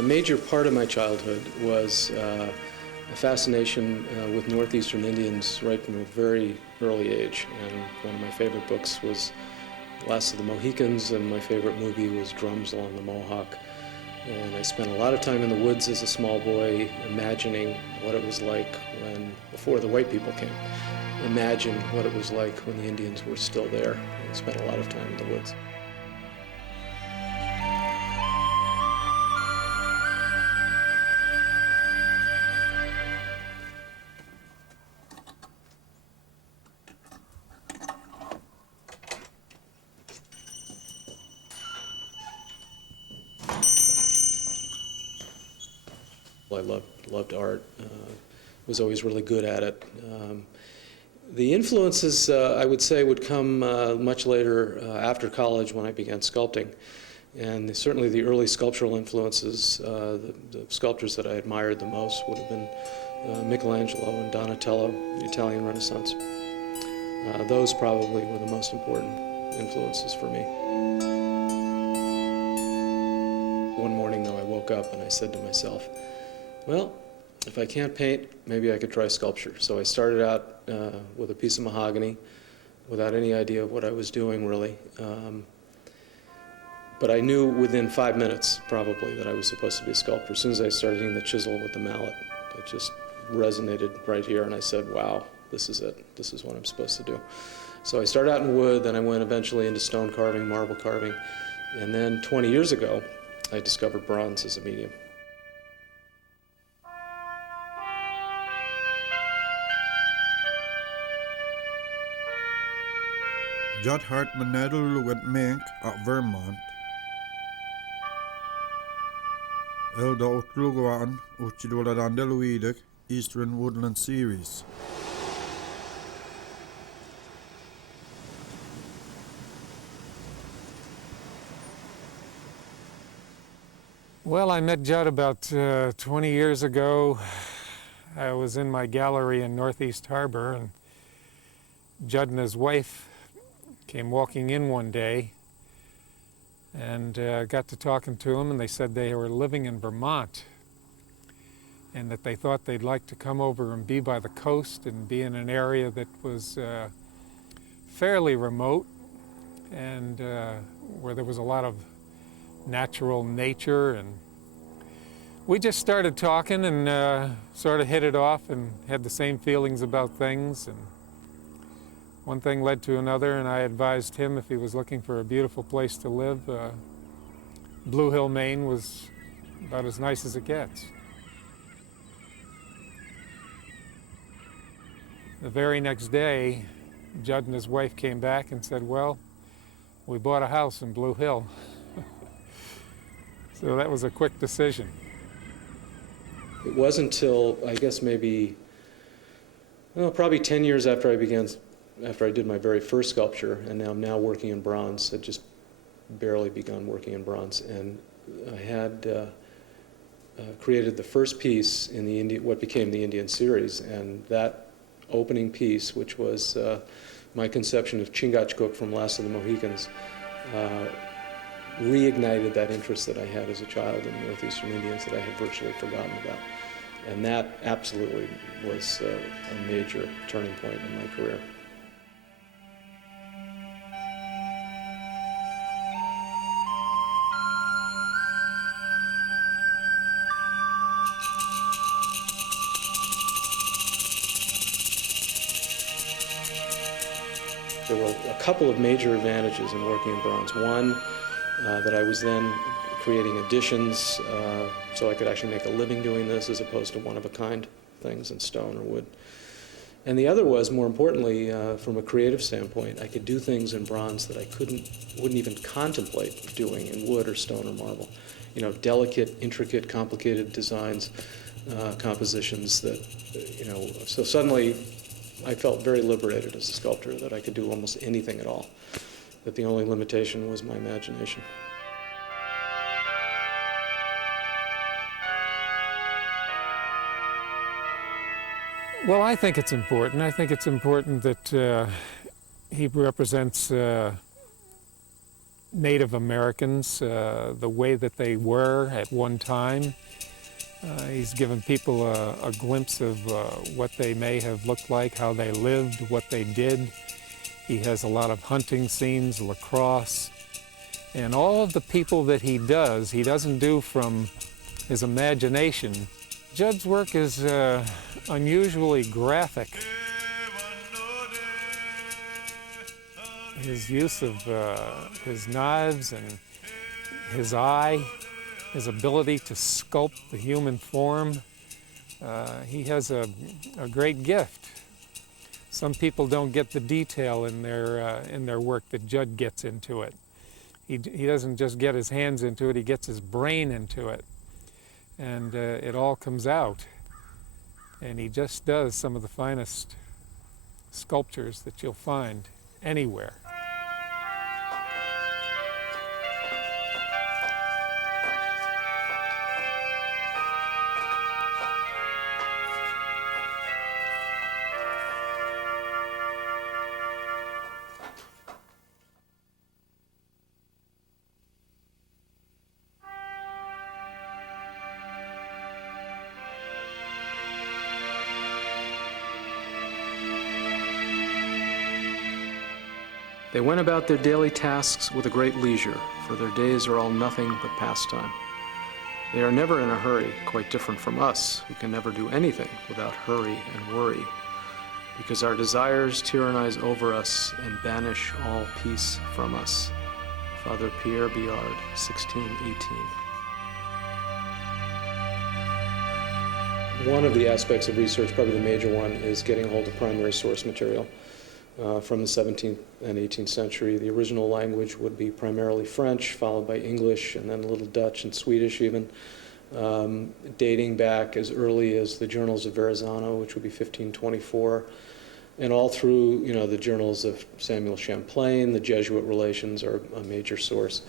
A major part of my childhood was a fascination with northeastern Indians right from a very early age. And one of my favorite books was Last of the Mohicans, and my favorite movie was Drums Along the Mohawk. And I spent a lot of time in the woods as a small boy imagining what it was like before the white people came. Imagine what it was like when the Indians were still there. I spent a lot of time in the woods. I loved art, was always really good at it. The influences, I would say, would come much later after college when I began sculpting. And certainly the early sculptural influences, the sculptors that I admired the most would have been Michelangelo and Donatello, the Italian Renaissance. Those probably were the most important influences for me. One morning, though, I woke up and I said to myself, well, if I can't paint, maybe I could try sculpture. So I started out with a piece of mahogany without any idea of what I was doing, really. But I knew within 5 minutes, probably, that I was supposed to be a sculptor. As soon as I started hitting the chisel with the mallet, it just resonated right here, and I said, wow, this is it. This is what I'm supposed to do. So I started out in wood, then I went eventually into stone carving, marble carving, and then 20 years ago, I discovered bronze as a medium. Judd Hartmann-Visions Micmac at Vermont. Elda Otluguan Uchidola Dandeluidic Eastern Woodland Series. Well, I met Judd about 20 years ago. I was in my gallery in Northeast Harbor, and Judd and his wife came walking in one day, and got to talking to him, and they said they were living in Vermont and that they thought they'd like to come over and be by the coast and be in an area that was fairly remote and where there was a lot of natural nature. And we just started talking and sort of hit it off and had the same feelings about things. And one thing led to another, and I advised him if he was looking for a beautiful place to live, Blue Hill, Maine was about as nice as it gets. The very next day, Judd and his wife came back and said, well, we bought a house in Blue Hill. So that was a quick decision. It wasn't until, I guess maybe, well, probably 10 years after I did my very first sculpture, and I'm now working in bronze. I'd just barely begun working in bronze, and I had created the first piece in what became the Indian series, and that opening piece, which was my conception of Chingachgook from Last of the Mohicans, reignited that interest that I had as a child in northeastern Indians that I had virtually forgotten about. And that absolutely was a major turning point in my career. There were a couple of major advantages in working in bronze. One, that I was then creating additions so I could actually make a living doing this as opposed to one-of-a-kind things in stone or wood. And the other was, more importantly, from a creative standpoint, I could do things in bronze that I wouldn't even contemplate doing in wood or stone or marble. You know, delicate, intricate, complicated designs, compositions that, so suddenly I felt very liberated as a sculptor that I could do almost anything at all, that the only limitation was my imagination. Well, I think it's important. I think it's important that he represents Native Americans, the way that they were at one time. He's given people a glimpse of what they may have looked like, how they lived, what they did. He has a lot of hunting scenes, lacrosse, and all of the people that he doesn't do from his imagination. Judd's work is unusually graphic. His use of his knives and his eye, his ability to sculpt the human form, he has a great gift. Some people don't get the detail in their work that Judd gets into it. He doesn't just get his hands into it, he gets his brain into it. And it all comes out. And he just does some of the finest sculptures that you'll find anywhere. They went about their daily tasks with a great leisure, for their days are all nothing but pastime. They are never in a hurry, quite different from us, who can never do anything without hurry and worry, because our desires tyrannize over us and banish all peace from us. Father Pierre Biard, 1618. One of the aspects of research, probably the major one, is getting a hold of primary source material. From the 17th and 18th century. The original language would be primarily French, followed by English, and then a little Dutch and Swedish even, dating back as early as the journals of Verrazano, which would be 1524, and all through, the journals of Samuel Champlain. The Jesuit relations are a major source.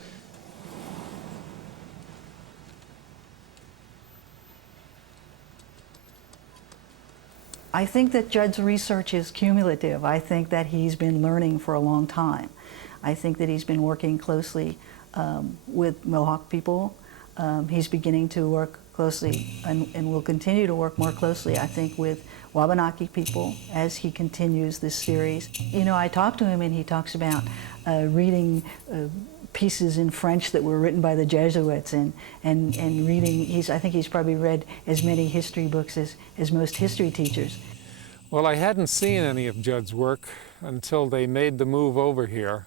I think that Judd's research is cumulative. I think that he's been learning for a long time. I think that he's been working closely with Mohawk people. He's beginning to work closely and will continue to work more closely, I think, with Wabanaki people as he continues this series. I talked to him and he talks about reading pieces in French that were written by the Jesuits and reading. I think he's probably read as many history books as most history teachers. Well, I hadn't seen any of Judd's work until they made the move over here.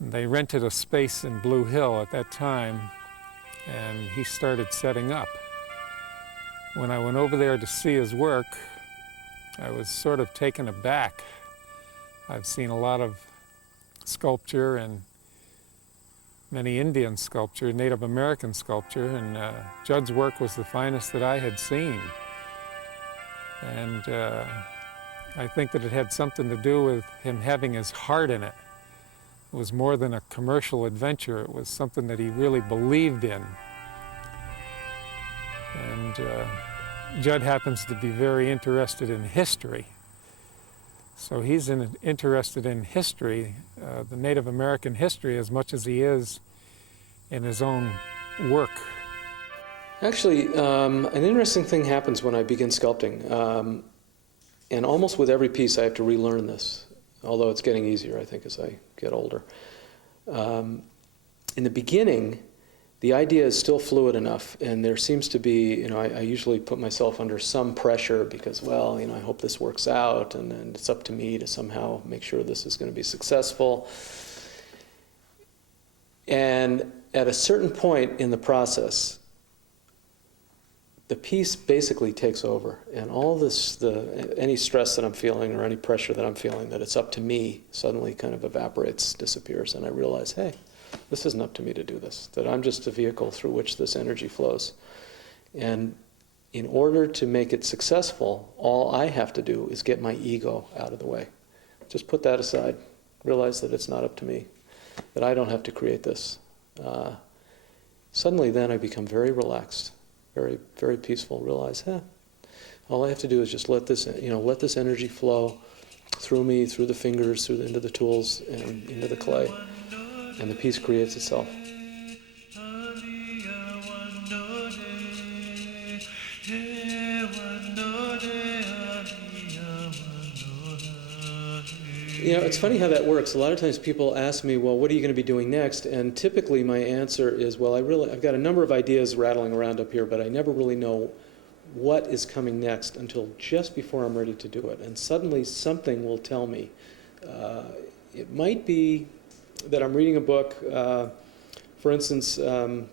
They rented a space in Blue Hill at that time, and he started setting up. When I went over there to see his work, I was sort of taken aback. I've seen a lot of sculpture and many Indian sculpture, Native American sculpture, and Judd's work was the finest that I had seen. And I think that it had something to do with him having his heart in it. It was more than a commercial adventure. It was something that he really believed in. And Judd happens to be very interested in history. So he's interested in history, the Native American history, as much as he is in his own work. Actually, an interesting thing happens when I begin sculpting. And almost with every piece I have to relearn this, although it's getting easier, I think, as I get older. In the beginning, the idea is still fluid enough, and there seems to be, I usually put myself under some pressure because, well, I hope this works out, and then it's up to me to somehow make sure this is going to be successful. And at a certain point in the process, the piece basically takes over, and all this, any stress that I'm feeling or any pressure that I'm feeling that it's up to me suddenly kind of evaporates, disappears, and I realize, hey, this isn't up to me to do this, that I'm just a vehicle through which this energy flows. And in order to make it successful, all I have to do is get my ego out of the way. Just put that aside, realize that it's not up to me, that I don't have to create this. Suddenly then I become very relaxed, very, very peaceful, realize, all I have to do is just let this energy flow through me, through the fingers, into the tools, and into the clay. and the piece creates itself. You know, it's funny how that works. A lot of times people ask me, well, what are you going to be doing next? And typically my answer is, well, I've got a number of ideas rattling around up here, but I never really know what is coming next until just before I'm ready to do it. And suddenly something will tell me. It might be that I'm reading a book. For instance, a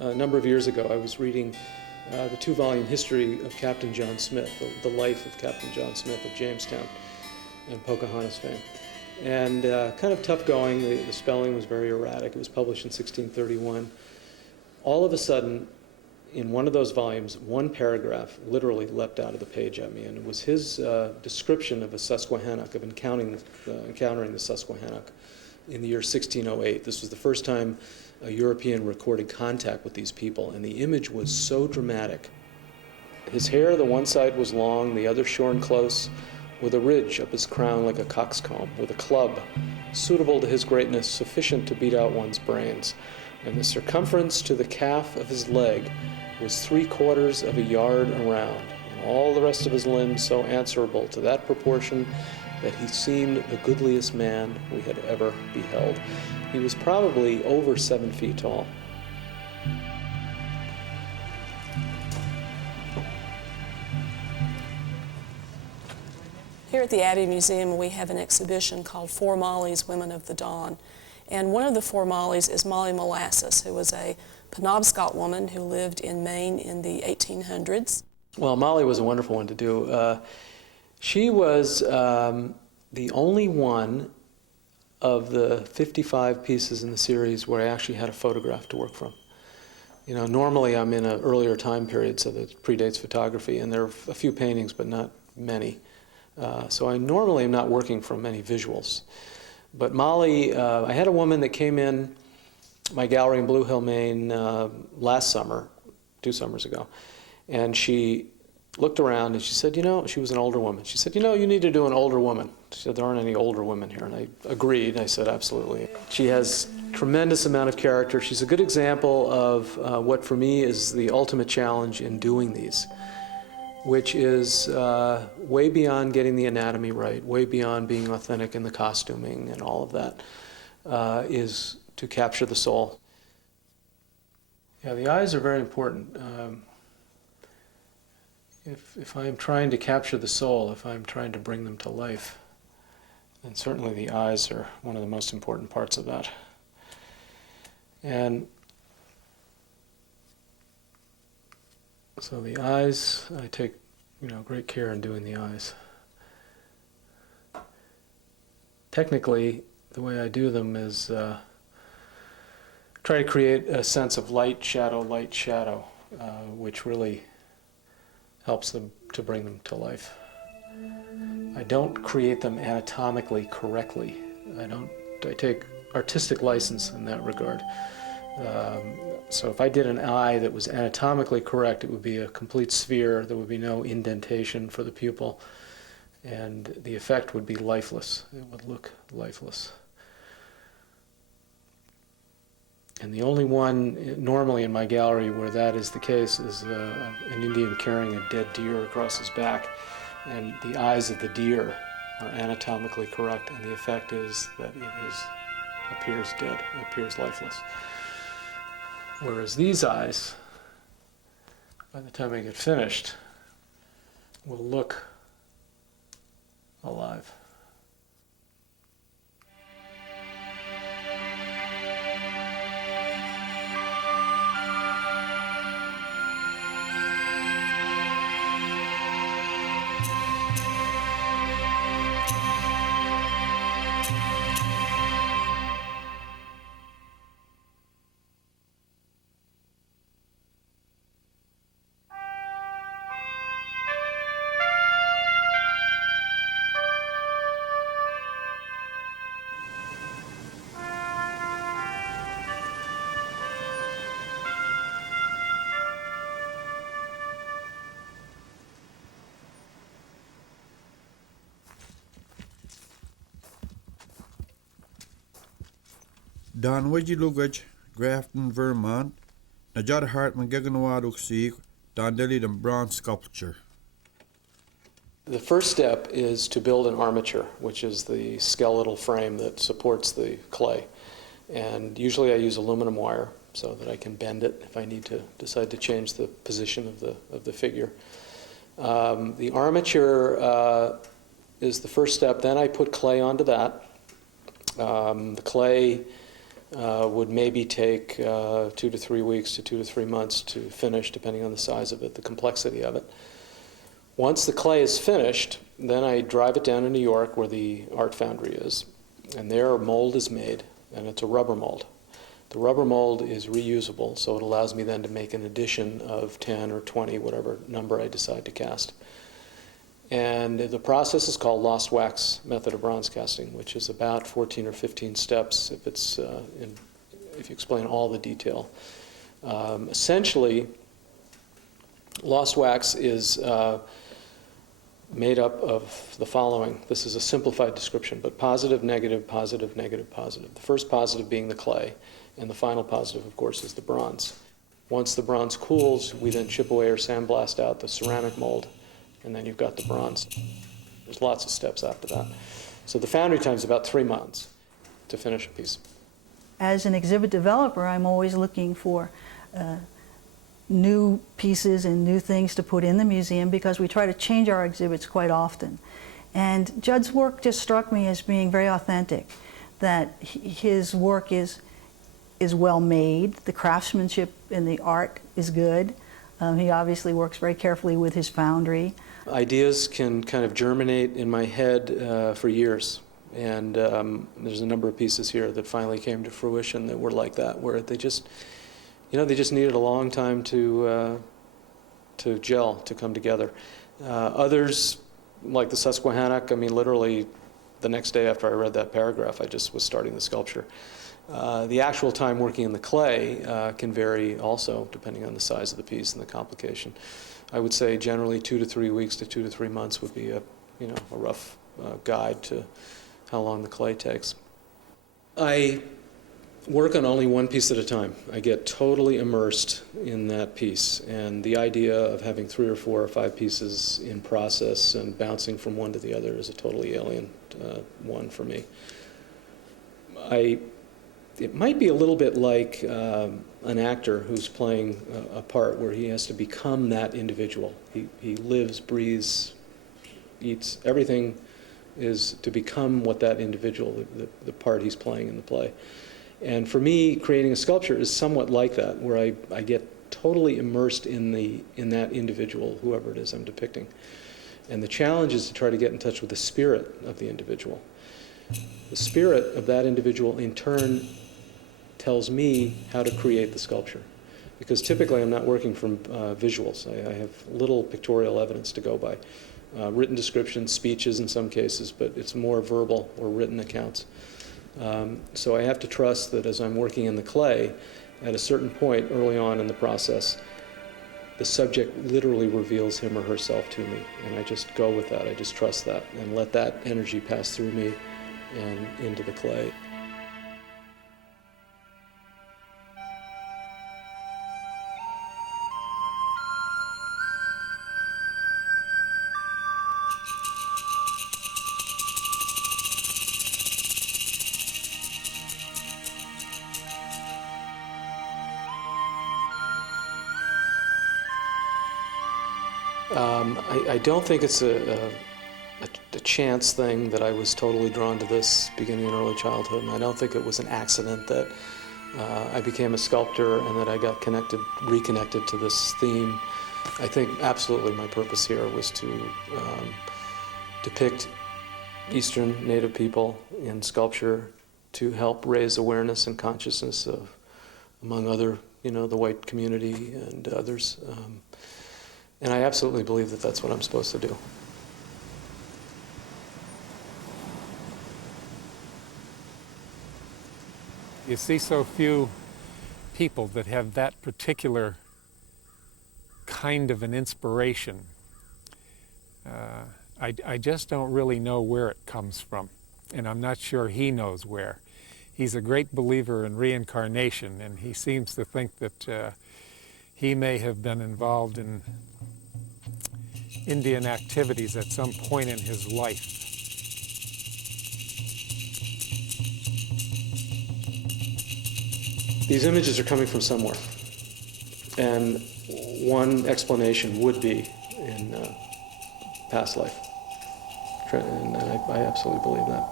number of years ago, I was reading the 2-volume history of Captain John Smith, the life of Captain John Smith of Jamestown and Pocahontas fame. And kind of tough going. The spelling was very erratic. It was published in 1631. All of a sudden, in one of those volumes, one paragraph literally leapt out of the page at me, and it was his description of a Susquehannock, of encountering the Susquehannock in the year 1608. This was the first time a European recorded contact with these people, and the image was so dramatic. His hair, the one side was long, the other shorn close, with a ridge up his crown like a coxcomb, with a club, suitable to his greatness, sufficient to beat out one's brains. And the circumference to the calf of his leg was 3/4 of a yard around, and all the rest of his limbs so answerable to that proportion that he seemed the goodliest man we had ever beheld. He was probably over 7 feet tall. Here at the Abbey Museum, we have an exhibition called Four Mollies, Women of the Dawn. And one of the four Mollies is Molly Molasses, who was a Penobscot woman who lived in Maine in the 1800s. Well, Molly was a wonderful one to do. She was the only one of the 55 pieces in the series where I actually had a photograph to work from. You know, normally I'm in an earlier time period, so that predates photography, and there are a few paintings, but not many. So I normally am not working from many visuals. But Molly, I had a woman that came in my gallery in Blue Hill, Maine last summer, 2 summers ago, and she looked around and she said, you know, she was an older woman. She said, you know, you need to do an older woman. She said, there aren't any older women here. And I agreed. I said, absolutely. She has tremendous amount of character. She's a good example of what for me is the ultimate challenge in doing these, which is way beyond getting the anatomy right, way beyond being authentic in the costuming and all of that, is to capture the soul. Yeah, the eyes are very important. If I'm trying to capture the soul, if I'm trying to bring them to life, then certainly the eyes are one of the most important parts of that. And so the eyes, I take, you know, great care in doing the eyes. Technically, the way I do them is try to create a sense of light, shadow, which really helps them to bring them to life. I don't create them anatomically correctly. I take artistic license in that regard. So if I did an eye that was anatomically correct, it would be a complete sphere. There would be no indentation for the pupil, and the effect would be lifeless. It would look lifeless. And the only one normally in my gallery where that is the case is an Indian carrying a dead deer across his back, and the eyes of the deer are anatomically correct, and the effect is that it appears dead, it appears lifeless. Whereas these eyes, by the time I get finished, will look alive. Dan waji lugaj, Grafton, Vermont, na Judd Hartman gegenwaardig sieg, dan deli de bronze sculpture. The first step is to build an armature, which is the skeletal frame that supports the clay. And usually I use aluminum wire so that I can bend it if I need to decide to change the position of the figure. The armature is the first step. Then I put clay onto that. The clay would maybe take 2 to 3 weeks to 2 to 3 months to finish, depending on the size of it, the complexity of it. Once the clay is finished, then I drive it down to New York where the art foundry is, and there a mold is made, and it's a rubber mold. The rubber mold is reusable, so it allows me then to make an addition of 10 or 20, whatever number I decide to cast. And the process is called lost wax method of bronze casting, which is about 14 or 15 steps if you explain all the detail. Essentially, lost wax is made up of the following. This is a simplified description, but positive, negative, positive, negative, positive. The first positive being the clay, and the final positive, of course, is the bronze. Once the bronze cools, we then chip away or sandblast out the ceramic mold, and then you've got the bronze. There's lots of steps after that. So the foundry time is about 3 months to finish a piece. As an exhibit developer, I'm always looking for new pieces and new things to put in the museum because we try to change our exhibits quite often. And Judd's work just struck me as being very authentic, that his work is well made, the craftsmanship and the art is good. He obviously works very carefully with his foundry. Ideas can kind of germinate in my head for years, and there's a number of pieces here that finally came to fruition that were like that, where they just needed a long time to gel, to come together. Others, like the Susquehannock, I mean, literally the next day after I read that paragraph, I just was starting the sculpture. The actual time working in the clay can vary also, depending on the size of the piece and the complication. I would say generally 2 to 3 weeks to 2 to 3 months would be a rough guide to how long the clay takes. I work on only one piece at a time. I get totally immersed in that piece, and the idea of having 3 or 4 or 5 pieces in process and bouncing from one to the other is a totally alien one for me. It might be a little bit like an actor who's playing a part where he has to become that individual. He lives, breathes, eats, everything is to become what that individual, the part he's playing in the play. And for me, creating a sculpture is somewhat like that, where I get totally immersed in that individual, whoever it is I'm depicting. And the challenge is to try to get in touch with the spirit of the individual. The spirit of that individual, in turn, tells me how to create the sculpture. Because typically I'm not working from visuals. I have little pictorial evidence to go by. Written descriptions, speeches in some cases, but it's more verbal or written accounts. So I have to trust that as I'm working in the clay, at a certain point early on in the process, the subject literally reveals him or herself to me. And I just go with that. I just trust that and let that energy pass through me and into the clay. I don't think it's a chance thing that I was totally drawn to this beginning in early childhood, and I don't think it was an accident that I became a sculptor and that I got reconnected to this theme. I think absolutely my purpose here was to depict Eastern Native people in sculpture to help raise awareness and consciousness of, among other, the white community and others. And I absolutely believe that that's what I'm supposed to do. You see so few people that have that particular kind of an inspiration. I just don't really know where it comes from, and I'm not sure he knows where. he's a great believer in reincarnation, and he seems to think that he may have been involved in Indian activities at some point in his life. These images are coming from somewhere, and one explanation would be in past life, and I absolutely believe that.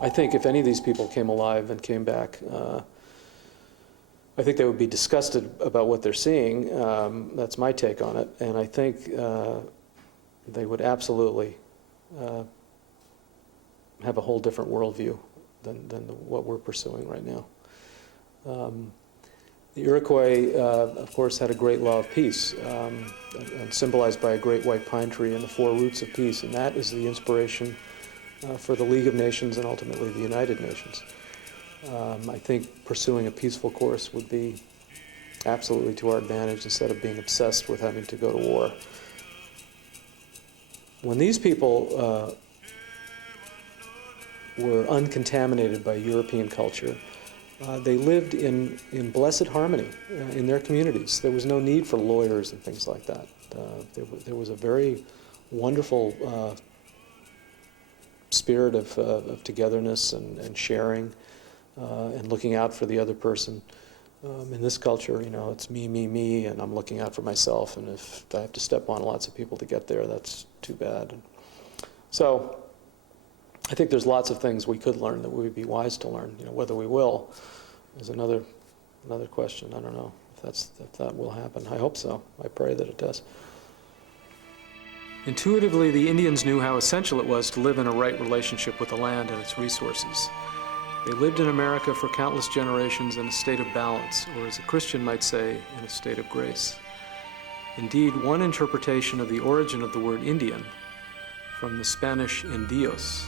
I think if any of these people came alive and came back, I think they would be disgusted about what they're seeing. That's my take on it, and I think they would absolutely have a whole different worldview than what we're pursuing right now. The Iroquois, of course, had a great law of peace, and symbolized by a great white pine tree and the four roots of peace, and that is the inspiration for the League of Nations and ultimately the United Nations. I think pursuing a peaceful course would be absolutely to our advantage instead of being obsessed with having to go to war. When these people were uncontaminated by European culture, they lived in blessed harmony in their communities. There was no need for lawyers and things like that. There was a very wonderful spirit of togetherness and sharing and looking out for the other person. In this culture, you know, it's me, me, me, and I'm looking out for myself, and if I have to step on lots of people to get there, that's too bad. So I think there's lots of things we could learn that we would be wise to learn. You know, whether we will is another question. I don't know if that will happen. I hope so. I pray that it does. Intuitively, the Indians knew how essential it was to live in a right relationship with the land and its resources. They lived in America for countless generations in a state of balance, or as a Christian might say, in a state of grace. Indeed, one interpretation of the origin of the word Indian, from the Spanish indios,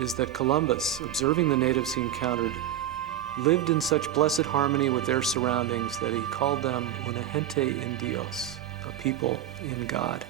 is that Columbus, observing the natives he encountered, lived in such blessed harmony with their surroundings that he called them una gente en Dios, a people in God.